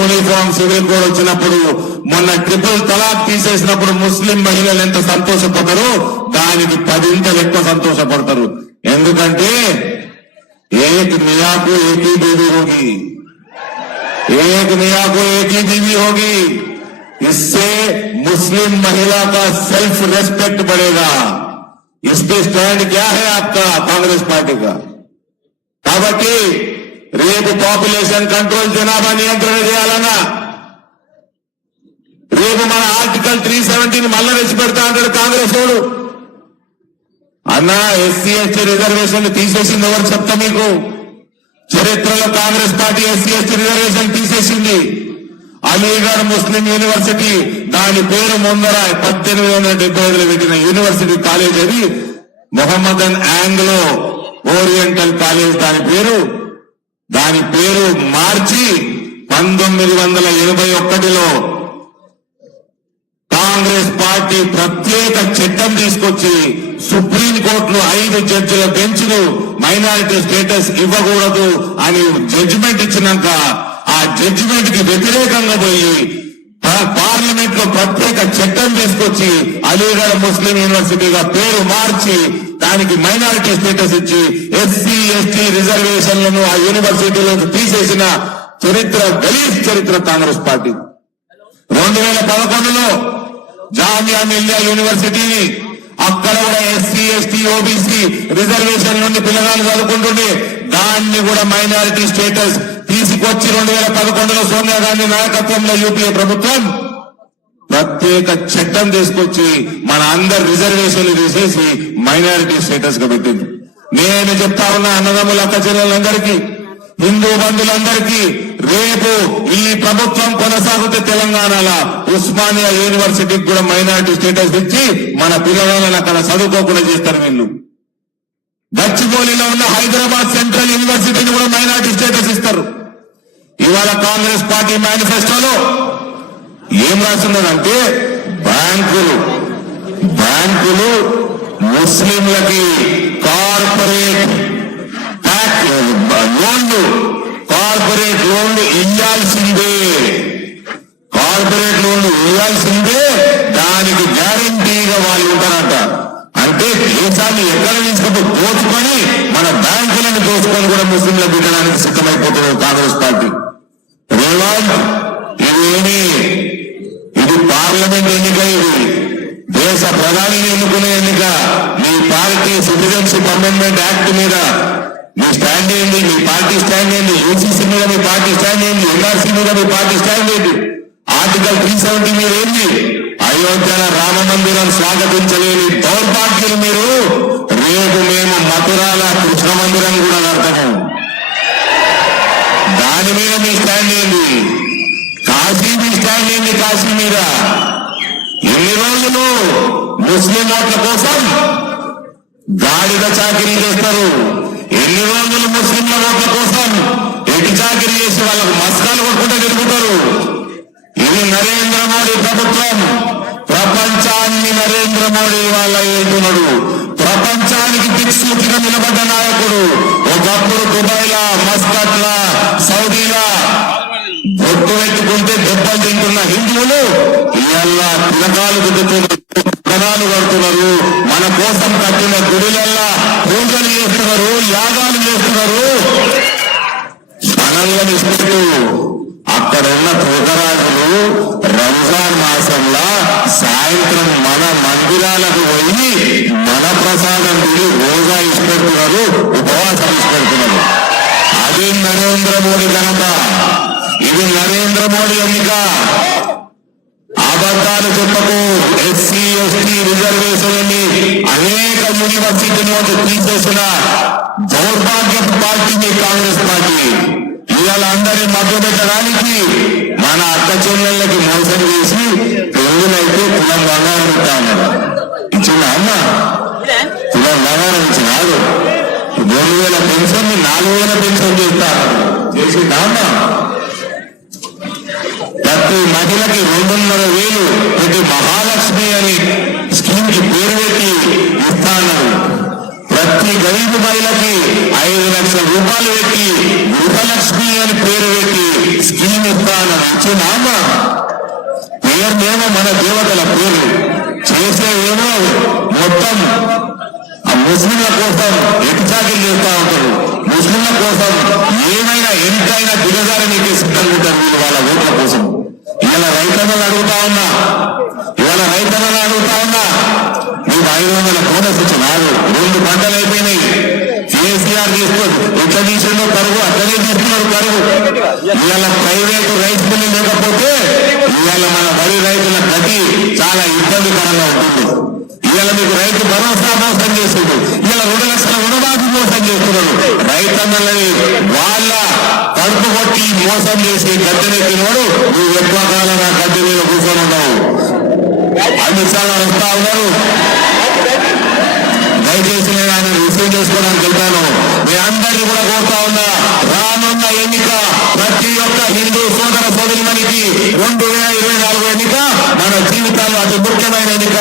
Uniform civil code వచ్చినప్పుడు మొన్న triple తలాక్ తీసేసినప్పుడు ముస్లిం మహిళలు ఎంత సంతోషపడతారో దానికి 10 ఇంతలు ఎక్కువ సంతోషపడతారు. ఎందుకంటే एक मियाँ को एक ही बीवी होगी, एक मियाँ को एक ही बीवी होगी. इससे मुस्लिम महिला का सेल्फ रेस्पेक्ट बढ़ेगा. इस पे स्टैंड क्या है आपका कांग्रेस पार्टी का? కాబట్టి రేపు పాపులేషన్ కంట్రోల్ జనాభా నియంత్రణ చేయాలన్నా రేపు మన ఆర్టికల్ 370 మళ్ళా తెచ్చి పెడతా అంటాడు కాంగ్రెస్ వాడు. అన్నా ఎస్సీ ఎస్టీ రిజర్వేషన్ తీసేసింది ఎవరు చెప్తా మీకు? చరిత్రలో Congress party SC ST reservation తీసేసింది. అలీగఢ్ ముస్లిం యూనివర్సిటీ దాని పేరు ముందర 1875లో పెట్టిన యూనివర్సిటీ కాలేజ్ అది మొహమ్మదన్ ఆంగ్లో ఓరియంటల్ కాలేజ్ దాని పేరు మార్చి 1981లో కాంగ్రెస్ పార్టీ ప్రత్యేక చట్టం తీసుకొచ్చి సుప్రీంకోర్టులో 5 జడ్జిల బెంచ్లు మైనారిటీ స్టేటస్ ఇవ్వకూడదు అని జడ్జిమెంట్ ఇచ్చినాక ఆ జడ్జిమెంట్ కి వ్యతిరేకంగా పోయి పార్లమెంట్ లో ప్రత్యేక చట్టం తీసుకొచ్చి అలీగఢ్ ముస్లిం యూనివర్సిటీగా పేరు మార్చి దానికి మైనారిటీ స్టేటస్ ఇచ్చి ఎస్సీ ఎస్టీ రిజర్వేషన్లను ఆ యూనివర్సిటీలోకి తీసేసిన చరిత్ర గలీజ్ చరిత్ర కాంగ్రెస్ పార్టీ. 2011లో జామియా మిలియా యూనివర్సిటీని అక్కడ కూడా ఎస్సీ ఎస్టీ ఓబీసీ రిజర్వేషన్ నుండి పిల్లగాళ్ళు చదువుకుంటుండే దాన్ని కూడా మైనారిటీ స్టేటస్ తీసుకొచ్చి 2011లో సోనియా గాంధీ నాయకత్వంలో యూపీఏ ప్రభుత్వం ప్రత్యేక చట్టం తీసుకొచ్చి మన అందరు రిజర్వేషన్లు తీసేసి మైనారిటీ స్టేటస్ గా పెట్టింది. నేను చెప్తా ఉన్నా అన్నదమ్ముల అక్క చెల్లెలందరికీ హిందూ బంధువులందరికీ రేపు ఈ ప్రభుత్వం కొనసాగితే తెలంగాణలో ఉస్మానియా యూనివర్సిటీకి కూడా మైనారిటీ స్టేటస్ ఇచ్చి మన పిల్లలను అక్కడ చదువుకోకుండా చేస్తారు వీళ్ళు. గచ్చిబౌలిలో ఉన్న హైదరాబాద్ సెంట్రల్ యూనివర్సిటీని కూడా మైనారిటీ స్టేటస్ ఇస్తారు. ఇవాళ కాంగ్రెస్ పార్టీ మేనిఫెస్టోలో ఏం రాస్తున్నదంటే బ్యాంకులు ముస్లింలకి కార్పొరేట్ లోన్లు ఇవ్వాల్సిందే దానికి గ్యారంటీగా వాళ్ళు ఉంటారంట. అంటే దేశాన్ని ఎక్కడ తీసుకుంటూ దోచుకొని మన బ్యాంకులను దోచుకొని కూడా ముస్లింలకు పెట్టడానికి సిద్ధమైపోతున్నారు కాంగ్రెస్ పార్టీ. రేవంత్ ఇది పార్లమెంట్ ఎన్నిక, ఇది దేశ ప్రధానిని ఎన్నుకునే ఎన్నిక. మీ పార్టీ సిటిజన్షిప్ అమెండ్మెంట్ యాక్ట్ మీద మీ స్టాండ్ ఏంటి? మీ పార్టీ స్టాండ్ ఏంటి? యూసీసీ మీద మీ పార్టీ స్టాండ్ ఏంటి? ఎన్ఆర్సీ మీద మీ పార్టీ స్టాండ్ ఏంటి? ఆర్టికల్ 370 మీద ఏంటి? అయోధ్యల రామ మందిరం స్వాగతించలేని దౌర్భాగ్యులు మీరు. రేపు మేము మథురాల కృష్ణ మందిరం కూడా కడతాము. దాని మీద మీ స్టాండ్ ఏంటి? కాశీ మీ స్టాండ్ ఏంటి? కాశీ మీద ఎన్ని రోజులు ముస్లిం ఓట్ల కోసం గాడిద చాకిరీ చేస్తారు? ఎన్ని రోజులు ముస్లింల ఓట్ల కోసం ఎటు చాకిరీ చేసి వాళ్ళకు మస్కాలు కొట్టుకుంటూ తిరుగుతారు? ఇది నరేంద్ర మోడీ ప్రభుత్వం. ప్రపంచాన్ని నరేంద్ర మోడీ వాళ్ళ ఏడున్నాడు. ప్రపంచానికి దిక్సూచిగా నిలబడ్డ నాయకుడు. ఒకప్పుడు దుబాయ్లా, మస్కట్లా, సౌదీలా బొట్టు పెట్టుకుంటే దెబ్బలు తింటున్న హిందువులు ఇవాళ తిలకాలు దిద్దుతున్నారు, కణాలు కడుతున్నారు. మన కోసం కట్టిన గుడిలల్లా పూజలు చేస్తున్నారు, యాగాలు చేస్తున్నారు. స్మరణలను ఇస్తూ అక్కడ ఉన్న తోకరాజులు రంజాన్ మాసంలో సాయంత్రం మన మందిరాలకు పోయి మన ప్రసాదం తిని రోజా ఇష్టపెడుతున్నారు, ఉపవాసం ఇష్టపెడుతున్నారు. అది నరేంద్ర మోడీ ఘనత. ఇది నరేంద్ర మోడీ ఎన్నిక. అబద్ధాలు చెప్పకు. ఎస్సీ ఎస్టీ రిజర్వేషన్ అనేక యూనివర్సిటీలను తీసేసిన దౌర్భాగ్యపు పార్టీ కాంగ్రెస్ పార్టీ. ఇవాళ అందరి మధ్య పెట్టడానికి మన అక్క చెల్లెళ్ళకి మోసం చేసి పెళ్ళైతే కులం బంగారం పెట్టాను. ఇచ్చిన అమ్మ కులం బంగారం ఇచ్చినాడు. 2000 పెన్షన్ 4000 పెన్షన్ చేసిందా అమ్మ? ప్రతి మహిళకి 2,500,000 ప్రతి మహాలక్ష్మి అని స్కీమ్ కి పేరు పెట్టి ఇస్తాన్నారు. ప్రతి గరీబ్ మహిళకి 5 లక్షల రూపాయలు పెట్టి గృహలక్ష్మి అని పేరు పెట్టి స్కీమ్ ఇస్తాను ఇచ్చినామ పేరునేమో మన దేవతల పేరు చేసేదేమో మొత్తం ఆ ముస్లింల కోసం ఎటుచాకిలు చేస్తా ఉంటారు. ముస్లింల కోసం ఏమైనా ఎంతైనా దిగజారనీకే సిద్ధంగా ఉంటారు వీళ్ళు వాళ్ళ ఓట్ల కోసం. ఇవాళ రైతన్నలు అడుగుతా ఉన్నా మీకు 500 బోనస్ ఇచ్చినారు. 2 పంటలు అయిపోయినాయి. కేసీఆర్ తీసుకోండి ఎట్లా తీసిందో కరువు అట్లనే తీసుకున్నారు కరువు. ఇవాళ ప్రైవేటు రైస్ మిల్లు లేకపోతే ఇవాళ మన వరి రైతుల గతి చాలా ఇబ్బందికరంగా ఉంటుంది. ఇవాళ మీకు రైతు భరోసా మోసం చేస్తుంది. ఇవాళ 2 లక్షల రుణమాఫీ మోసం చేస్తున్నారు. రైతన్నలని వాళ్ళ కడుపు కొట్టి మోసం చేసి గద్దెనెక్కినోడు నువ్వు ఎక్కువ కాలం ఆ గద్దె మీద కూర్చొని ఉన్నావు. అమిత్ షా గారు వస్తా ఉన్నారు. దయచేసి నేను ఆయన రిసీవ్ చేసుకోవడానికి వెళ్తాను. మీ అందరినీ కూడా కోరుతా ఉన్నా రానున్న ఎన్నిక ప్రతి ఒక్క హిందూ సోదర సోదరిమణికి 2024 ఎన్నిక మన జీవితాల్లో అతి ముఖ్యమైన ఎన్నిక.